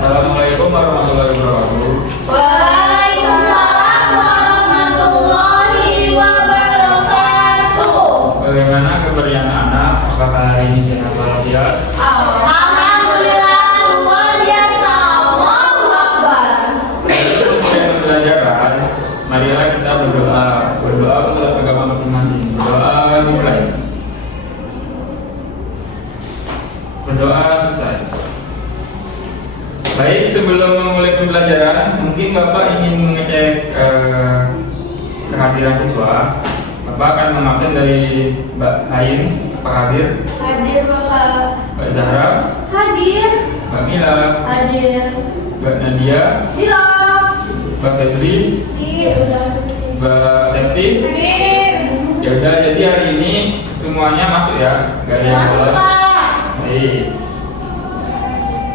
Assalamualaikum warahmatullahi wabarakatuh. Waalaikumsalam warahmatullahi wabarakatuh. Bagaimana kebersihan anak? Apakah hari ini sehat walafiat? Alhamdulillah luar biasa. Allahu Akbar. Sebelum mulai pembelajaran, marilah kita berdoa. Berdoa untuk agama masing-masing. Berdoa dimulai. Berdoa selesai. Baik, sebelum memulai pembelajaran, mungkin Bapak ingin mengecek kehadiran siswa. Bapak akan mengambil dari Mbak Ain, Pak Hadir, Hadir Bapak. Mbak Zahra, Hadir. Mbak Mila, Hadir. Mbak Nadia, Halo. Mbak Febri, Mbak Septi. Hadir. Ya udah, jadi hari ini semuanya masuk ya, nggak ada yang Masuk salah. Pak. Baik.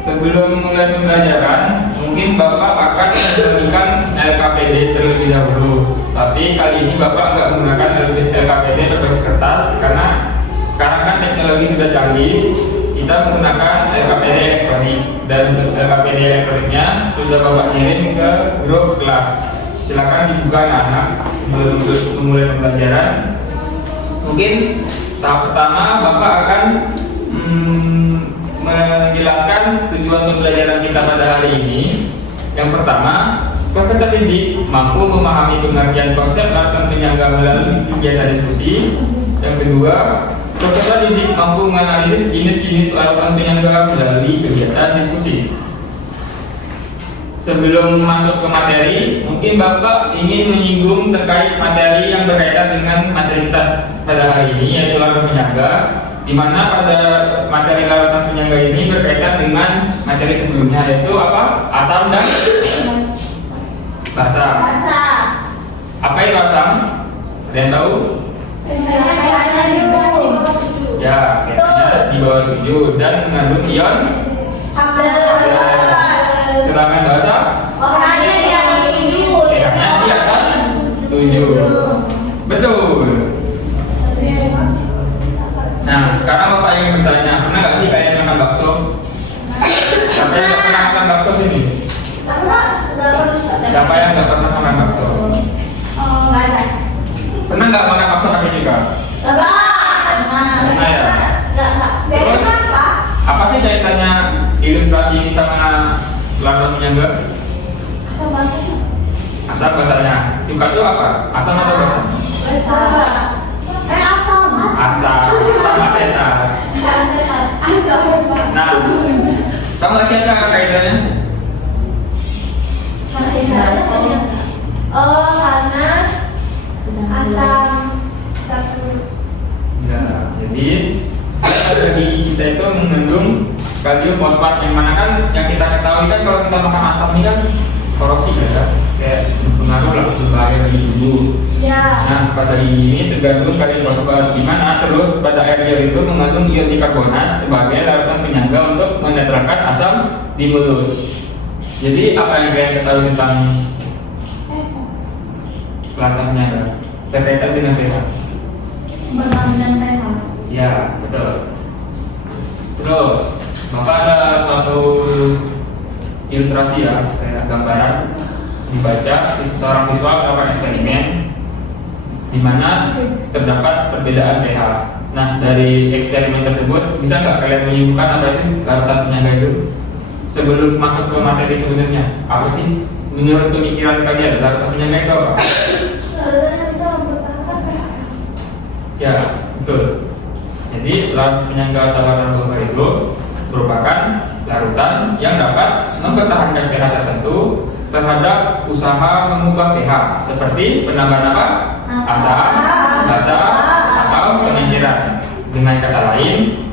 Sebelum mulai pembelajaran, mungkin Bapak akan memberikan LKPD terlebih dahulu. Tapi kali ini Bapak nggak menggunakan LKPD berbasis kertas karena sekarang kan teknologi sudah canggih. Kita menggunakan LKPD elektronik, dan untuk LKPD elektroniknya sudah Bapak kirim ke grup kelas. Silakan dibuka anak sebelum memulai pembelajaran. Mungkin tahap pertama Bapak akan menjelaskan tujuan pembelajaran kita pada hari ini. Yang pertama, peserta didik mampu memahami pengertian konsep larutan penyangga melalui kegiatan diskusi. Yang kedua, peserta didik mampu menganalisis jenis-jenis larutan penyangga melalui kegiatan diskusi. Sebelum masuk ke materi, mungkin Bapak ingin menyinggung terkait materi yang berkaitan dengan materi kita pada hari ini, yaitu larutan penyangga, di mana pada materi larutan penyangga ini berkaitan dengan materi sebelumnya, yaitu apa? Asam dan basa. Basa. Apa itu asam? Ada yang tahu? Ya, biasanya di bawah 7 dan mengandung ion. Sedangkan basa pH-nya di atas 7. Betul. Nah, sekarang Bapak ingin bertanya, pernah nggak sih kalian makan bakso? Siapa yang nggak pernah makan bakso sini? Siapa yang nggak pernah makan bakso? Pernah nggak makan bakso pakai juga? Pernah ya? Terus, apa sih kaitannya ilustrasi ini sama larutan penyangga? Asam basanya. Suka itu apa? Asam atau basa? Asam sama seta. Nah, kamu nggak siapa kaitannya? Karena asam Ya, jadi pada gigi kita itu mengandung kalium fosfat, yang mana kan yang kita ketahui kan kalau kita makan asam ini kan korosi ya, kayak berpengaruh lah berbahaya bagi tubuh. ya. Nah, pada gigi ini tergantung kalium fosfat, di mana terus pada air gel itu mengandung ion bikarbonat sebagai larutan penyangga untuk menetralkan asam di mulut. Jadi apa yang kalian ketahui tentang larutan penyangga terkaitan dengan pH? Ya, betul. Terus, Bapak ada suatu ilustrasi ya, kayak gambaran dibaca seorang siswa melakukan eksperimen di mana terdapat perbedaan pH. Nah, dari eksperimen tersebut bisa nggak kalian menyimpulkan apa sih larutan penyangga itu? Sebelum masuk ke materi sebenarnya, apa sih menurut pemikiran kalian larutan penyangga itu apa? Ya, betul. Jadi larutan penyangga atau larutan bomba itu merupakan larutan yang dapat mempertahankan pH tertentu terhadap usaha mengubah pH, seperti penambahan apa? Asam, basa, atau pengenceran. Dengan kata lain,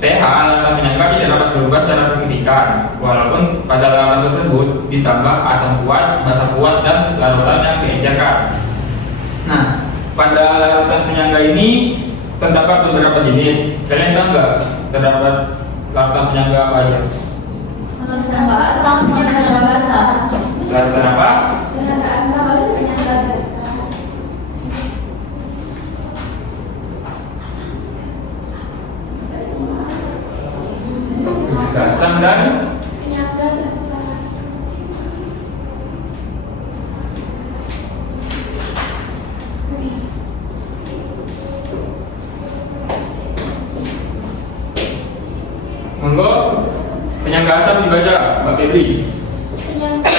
pH larutan penyangga tidak dapat berubah secara signifikan, walaupun pada larutan tersebut ditambah asam kuat, basa kuat, dan larutan yang diencerkan. Nah, pada larutan penyangga ini terdapat beberapa jenis. Kalian tahu nggak terdapat larutan penyangga apa aja? Larutan apa? Asam dan asam dibaca, Mbak Febri. Penyangga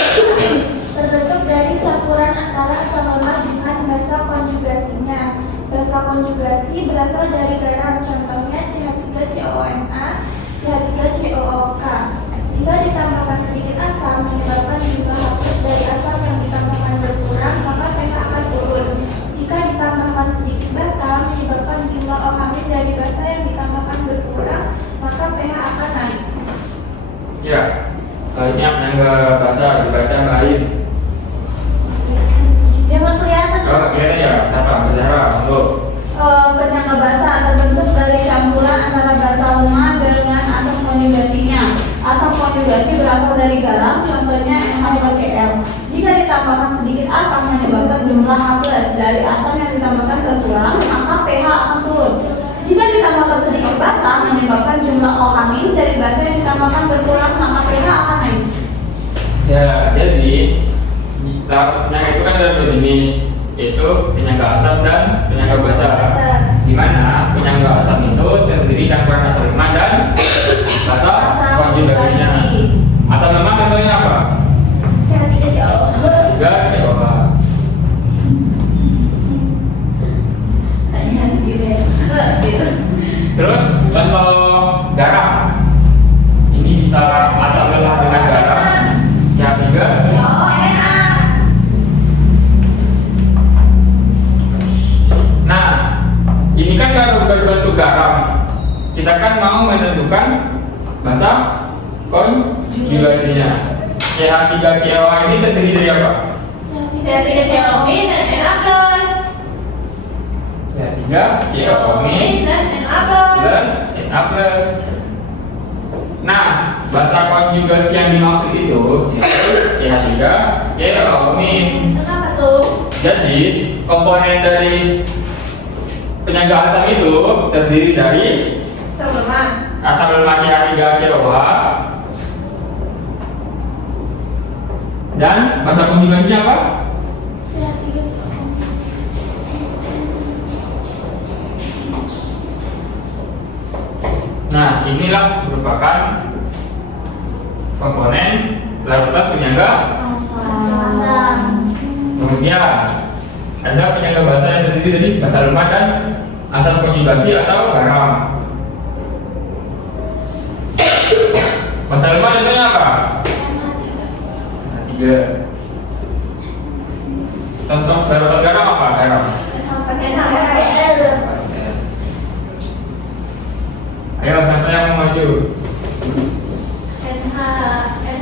terbentuk dari campuran antara asam lemak dengan basa konjugasinya. Basa konjugasi berasal dari garam, contohnya CH3COONA, CH3COOK. Jika ditambahkan sedikit asam, menyebabkan jumlah hapus dari asam yang ditambahkan berkurang, maka pH akan turun. Jika ditambahkan sedikit basa, menyebabkan jumlah OH- dari basa yang ditambahkan berkurang, maka pH akan naik. Ya, selanjutnya penyangga basa dibaca Mbak Ain. Dia nggak kelihatan. Oh, kelihatan ya? Siapa? Zahra, untuk Penyangga basa terbentuk dari campuran antara basa lemak dengan asam konjugasinya. Asam konjugasi berasal dari garam, contohnya NaCl. Jika ditambahkan sedikit asam, menyebabkan jumlah H+ dari asam yang ditambahkan berkurang, maka pH akan turun. Jika ditambahkan sedikit basa, menyebabkan jumlah OH- dari basa yang ditambahkan berkurang, maka pH akan naik. ya, jadi penyangga itu kan ada dua jenis, yaitu penyangga asam dan penyangga basa. Di mana penyangga asam itu terdiri campuran asam lemak dan basa konjugasinya. Asam lemak contohnya apa? Juga COH. Hanya gitu. Terus contoh garam, ini bisa asam lemak dengan garam, CH3. Nah, ini kan baru berbentuk garam. Kita kan mau menentukan basa konjugasinya. CH3COH ini terdiri dari apa? CH3COH plus Na plus. Nah, basa konjugasi yang dimaksud itu yaitu CH3COH. Kenapa tuh? Jadi komponen dari penyangga asam itu terdiri dari asam lemak CH3COH dan basa konjugasinya apa? Nah, inilah merupakan komponen larutan penyangga. Kemudian ada penyangga basa yang terdiri dari basa lemak dan asam konjugasi atau garam. Basa lemak contohnya apa? NH3. Contoh larutan garam apa? Garam. Ayo siapa yang mau maju?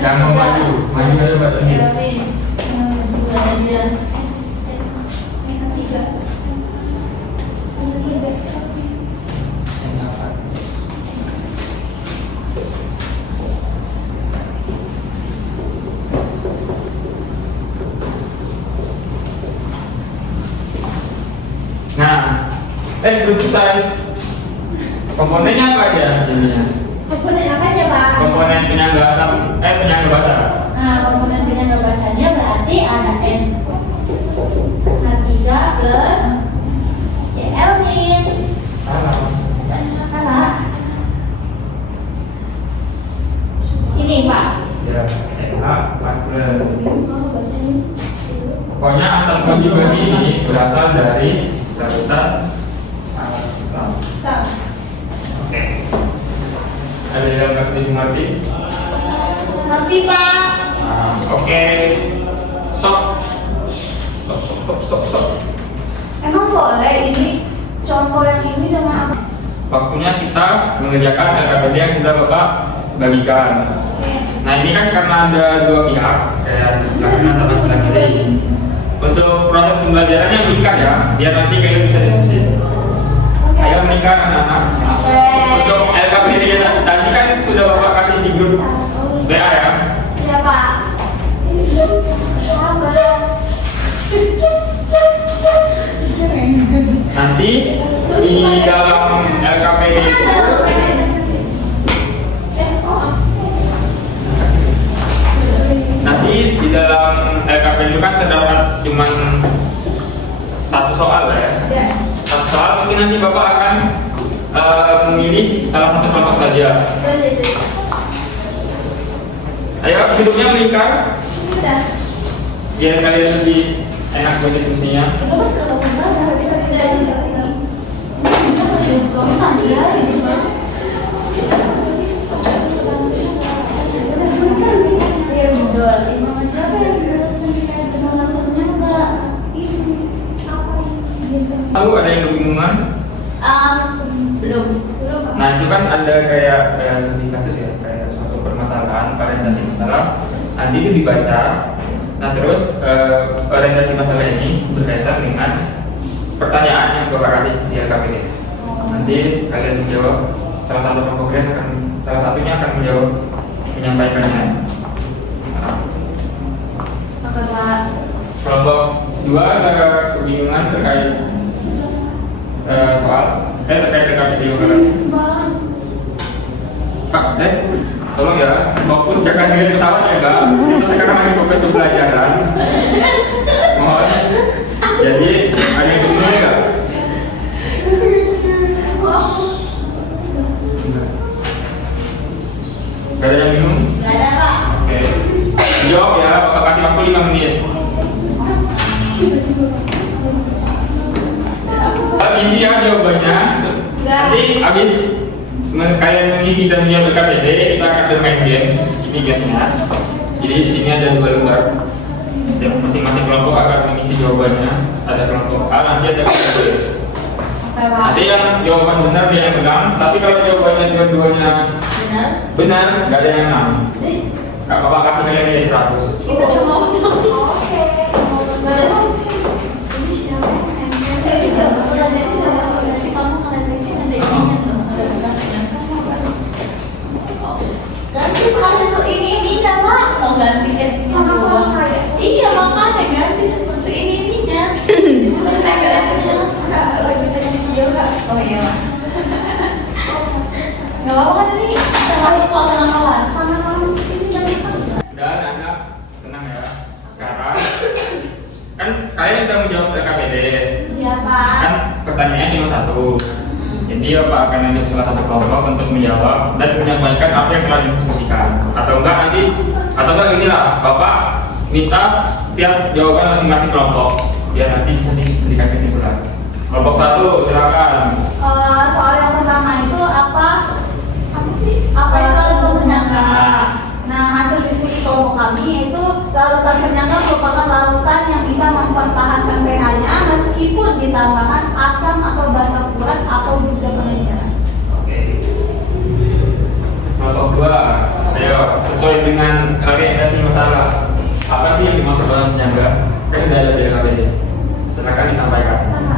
Yang mau maju, maju dari batu ini. Nah, belum selesai. Komponennya apa aja jadinya? Komponen apa aja, Pak? Komponen penyangga asam, penyangga basa. Nah, komponen penyangga basanya berarti ada NH3 plus Cl nih. Salah. Ini Pak. Ya, NH4 plus. Pokoknya asam konjugasi ini berasal dari larutan asam. Oke. Ada yang ngerti mengerti? Ngerti Pak. Oke. Stop. Emang boleh ini contoh yang ini dengan apa? Waktunya kita mengerjakan LKPD yang sudah Bapak bagikan. Nah, ini kan karena ada dua pihak, kayak di sebelah kanan sama sebelah kiri. Untuk proses pembelajarannya meningkat ya, biar nanti kalian bisa diskusi. Ayo menikah anak-anak. Untuk LKPD tadi kan sudah Bapak kasih di grup WA ya. Iya Pak. Nanti di dalam LKPD itu kan terdapat cuma satu soal ya. Satu soal mungkin nanti Bapak akan memilih salah satu kelompok saja. Ayo duduknya melingkar Udah. biar kalian lebih enak berdiskusinya. Tahu ada yang kebingungan? Belum. Nah itu kan ada kayak studi kasus ya, kayak suatu permasalahan orientasi masalah. Nanti itu dibaca. Nah terus orientasi masalah ini berkaitan dengan pertanyaan yang Bapak kasih di LKPD. Nanti kalian menjawab, salah satu kelompok kalian akan, salah satunya akan menjawab, menyampaikannya. Kelompok 2 ada kebingungan terkait terkait LKPD juga. Kak, tolong ya, fokus jangan lihat pesawat ya kak. Kita sekarang lagi fokus ke pelajaran. Mohon. Jadi ada yang bingung nggak? Gak ada yang bingung? Gak ada, Pak. Oke. Jawab ya, Bapak kasih waktu 5 menit. Isi ya jawabannya. Nanti habis kalian mengisi dan menjawab LKPD, kita akan bermain games. Ini gamesnya. Jadi di sini ada 2 lembar. Masing-masing kelompok akan mengisi jawabannya. Ada kelompok A, nanti ada kelompok B. Nanti yang jawaban benar dia yang menang. Tapi kalau jawabannya dua-duanya benar, nggak ada yang menang. Kak Bapak kasih kalian nilai 100. Kita semua ganti satu ini dah Pak. Mau ganti casingnya doang. Iya makanya ganti seperti ininya. Saya casingnya lagi tanya video Kak. Oh iya. Gak apa-apa kan ini kita masuk suasana kelas. Dan Anda tenang ya. Sekarang kan kalian udah menjawab LKPD. Iya Pak. Kan pertanyaannya cuma 1. Jadi Bapak akan nanya salah satu kelompok untuk menjawab dan menyampaikan apa yang telah didiskusikan. Atau enggak inilah Bapak minta setiap jawaban masing-masing kelompok biar nanti bisa diberikan kesimpulan. Kelompok 1 silakan. Soal yang pertama itu apa sih? Apa itu larutan penyangga? Nah, hasil diskusi kelompok kami yaitu larutan penyangga merupakan larutan yang bisa mempertahankan pH-nya meskipun ditambahkan asam atau basa kuat atau juga pengenceran. Oke. Kelompok 2, ayo sesuai dengan orientasi masalah. Apa sih yang dimaksud dengan penyangga? Kan tidak ada di LKPD. Silakan disampaikan. Sama.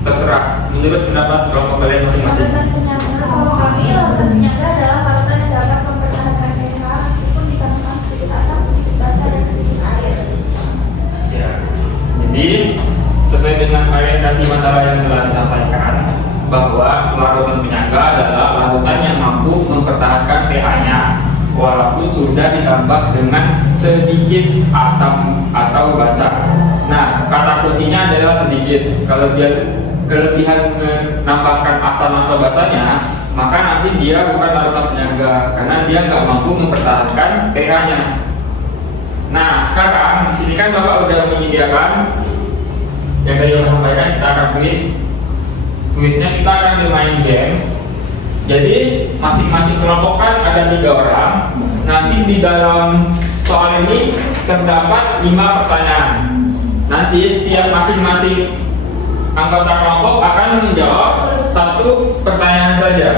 Terserah, menurut pendapat kelompok kalian masing-masing. Larutan penyangga kalau kami, larutan penyangga adalah larutan yang dapat mempertahankan pH meskipun ditambahkan sedikit asam, sedikit basa dan sedikit air. Ya. Jadi sesuai dengan orientasi masalah yang telah disampaikan bahwa larutan penyangga adalah larutan yang mampu mempertahankan pH-nya walaupun sudah ditambah dengan sedikit asam atau basa. Nah, kata kuncinya adalah sedikit. Kalau dia kelebihan menambahkan asam atau basanya, maka nanti dia bukan larutan penyangga karena dia nggak mampu mempertahankan pH-nya. Nah, sekarang di sini kan Bapak udah menyediakan yang tadi Bapak sampaikan, kita akan kuisnya kita akan bermain games. Jadi masing-masing kelompok kan ada 3 orang. Nanti di dalam soal ini terdapat 5 pertanyaan. Nanti setiap masing-masing anggota kelompok akan menjawab 1 pertanyaan saja.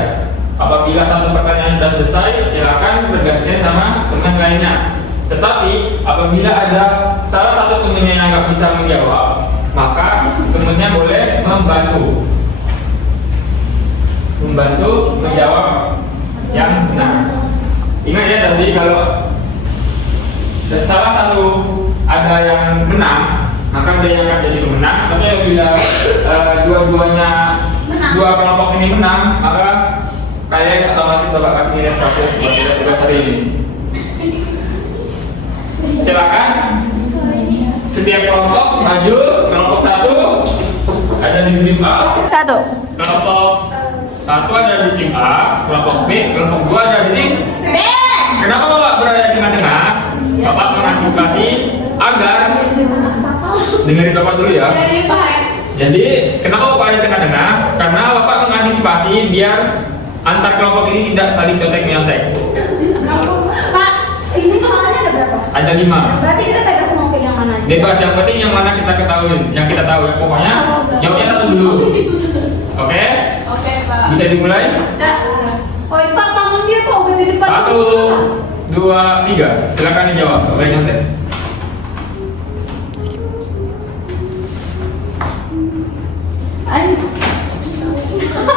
Apabila 1 pertanyaan sudah selesai, silakan bergantian sama teman lainnya. Tetapi apabila ada salah satu temannya yang nggak bisa menjawab, maka temannya boleh membantu menjawab yang benar. Ingat ya tadi kalau salah satu ada yang menang, maka dia yang akan jadi pemenang. Tapi apabila dua-duanya dua kelompok ini menang, maka kalian otomatis Bapak kasih nilai 100 buat tugas hari ini. Silakan. Setiap kelompok maju. Kelompok 1 ada di tim A. 1. Kelompok 1 ada di tim A. Kelompok B. Kelompok 2 ada di tim B. Kenapa Bapak berada di tengah-tengah? dengerin Bapak dulu ya. Dari Pak. Jadi, kenapa Bapak ada tengah-tengah? Karena Bapak mengantisipasi biar antar kelompok ini tidak saling contek-nyontek. Pak, ini soalnya ada berapa? Ada 5. Berarti kita bebas mau pilih yang mana aja. Bebas, yang penting yang mana kita ketahui, yang kita tahu ya. Pokoknya jawabnya satu dulu. Oke? Oke, Pak. Bisa dimulai? Oh, Pak, tangan dia kok udah di depan. 1, 2, 3. Silakan dijawab. Boleh nyontek. Ayo. Apa?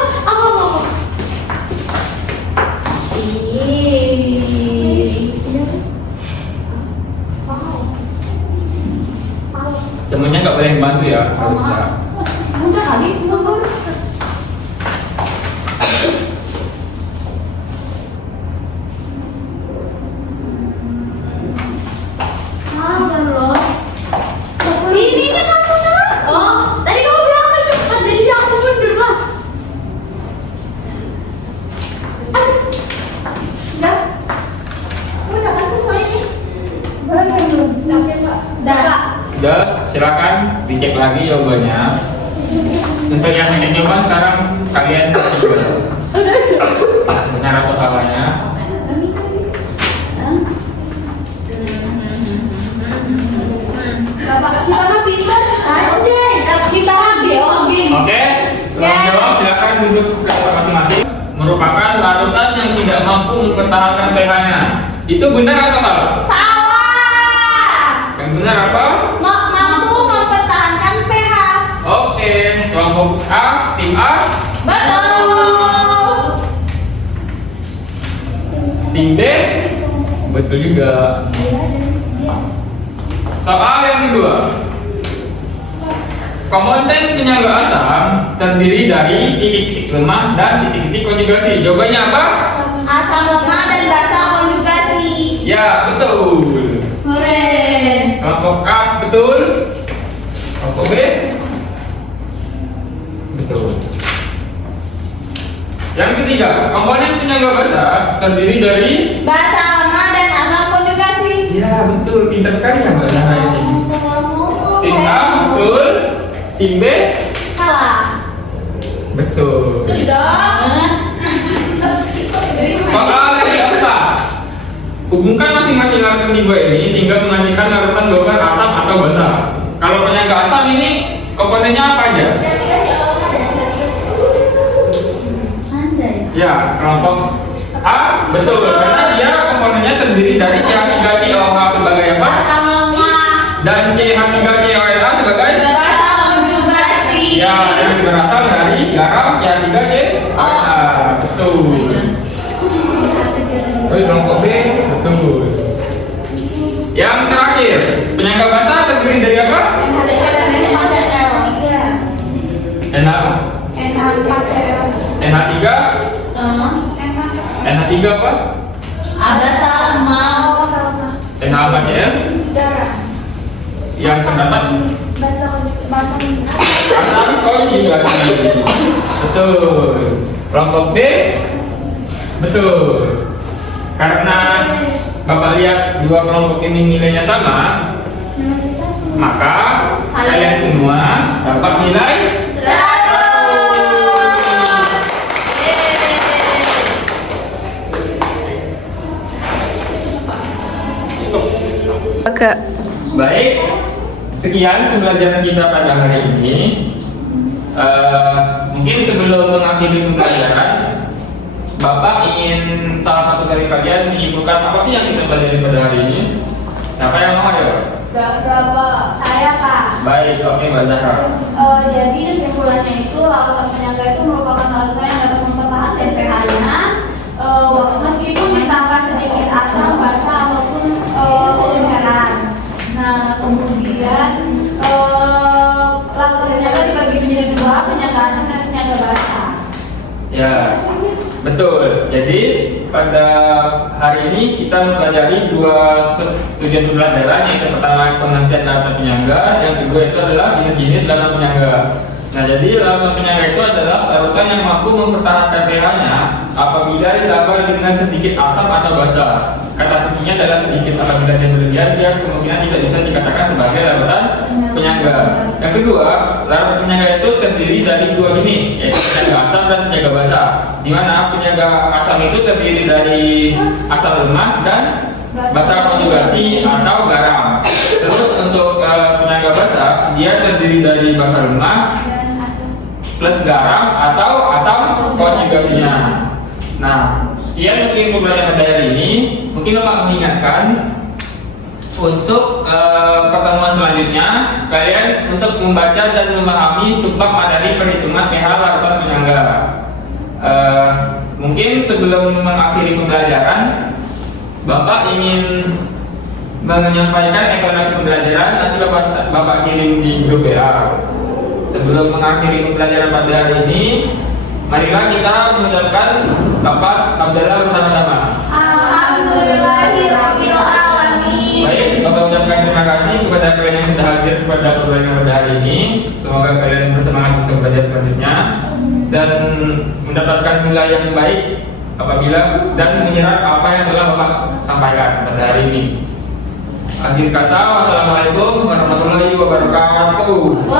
Temennya nggak boleh bantu ya. Udah kali, nomor. Ini satu kan? Oh, tadi kamu bilang kan cepat, jadi aku mundur lah. Udah. Udah kan semua ini. Belum. Oke, Pak. Udah. Udah, silakan dicek lagi jawabannya. Untuk yang ingin coba sekarang kalian coba benar atau salahnya. Bapak kita mah pintar. Kita lagi. Oke, setelah jawab silakan duduk ke tempat masing-masing. Merupakan larutan yang tidak mampu mempertahankan pH-nya. Itu benar atau salah? Salah. Yang benar apa? Mampu mempertahankan pH. Oke, kelompok A, tim A, Betul. tim B, betul juga. Soal yang kedua, komponen penyangga asam terdiri dari titik-titik lemah dan titik-titik konjugasi. Jawabannya apa? Asam lemah dan basa konjugasi. Ya, betul. Hore. Kelompok A betul. Kelompok B betul. Yang ketiga, komponen penyangga basa terdiri dari Basa lemah dan asam konjugasi. ya betul, pintar sekali ya Mbak Zahra ini. Tim A betul, tim B Salah. betul. Tidak. Soal yang keempat, hubungkan masing-masing larutan tiga ini sehingga menghasilkan larutan gambar asam atau basa. Kalau penyangga asam ini komponennya apa aja? Ya, kelompok A betul karena dia komponennya terdiri dari CH3COH sebagai apa? Asam lemah. Dan CH3CONA sebagai Basa konjugasi. ya yang berasal dari garam CH3COH. Betul. Oh, kelompok B betul. Yang terakhir, penyangga basa terdiri dari apa? NH3 NH3 apa? Basa lemah. NH apa ya? Yang terdapat asam konjugasi. Betul. Kelompok D betul. Karena Bapak lihat dua kelompok ini nilainya sama, maka kalian semua dapat nilai 100. Agak. baik. Sekian pembelajaran kita pada hari ini. Mungkin sebelum mengakhiri pembelajaran, Bapak ingin salah satu dari kalian menyimpulkan apa sih yang kita pelajari pada hari ini? Siapa yang mau ya? Berapa? Saya, Pak. Baik, oke Mbak Zahra. Jadi kesimpulannya itu larutan penyangga itu merupakan larutan yang dapat mempertahankan pH-nya meskipun ditambah sedikit asam, basa ataupun cairan. Nah, kemudian larutan penyangga dibagi menjadi dua, penyangga asam dan penyangga basa. Ya, betul. Jadi pada hari ini kita mempelajari dua tujuan pembelajaran. Yang pertama pengertian larutan penyangga, yang kedua itu adalah jenis-jenis larutan penyangga. Nah, jadi larutan penyangga itu adalah larutan yang mampu mempertahankan pH-nya apabila ditambah dengan sedikit asam atau basa. Kata kuncinya adalah sedikit. Apabila dia berlebihan, dia kemungkinan tidak bisa dikatakan sebagai larutan penyangga. Yang kedua, larutan penyangga itu terdiri dari dua jenis, yaitu penyangga asam dan penyangga basa. Di mana penyangga asam itu terdiri dari asam lemak dan basa konjugasi atau garam. Terus untuk penyangga basa, dia terdiri dari basa lemak plus garam atau asam konjugasinya. Nah, sekian mungkin pembelajaran pada hari ini. Mungkin Bapak mengingatkan untuk pertemuan selanjutnya kalian untuk membaca dan memahami subbab materi perhitungan pH larutan penyangga. Mungkin sebelum mengakhiri pembelajaran, Bapak ingin menyampaikan evaluasi pembelajaran, nanti Bapak kirim di grup WA. Sebelum mengakhiri pembelajaran pada hari ini, marilah kita mengucapkan lafaz hamdalah bersama-sama. Alhamdulillahirabbil alamin. Baik, Bapak ucapkan terima kasih kepada kalian yang sudah hadir pada pembelajaran pada hari ini. Semoga kalian bersemangat untuk belajar selanjutnya dan mendapatkan nilai yang baik apabila dan menyerap apa yang telah Bapak sampaikan pada hari ini. Akhir kata, wassalamualaikum warahmatullahi wabarakatuh.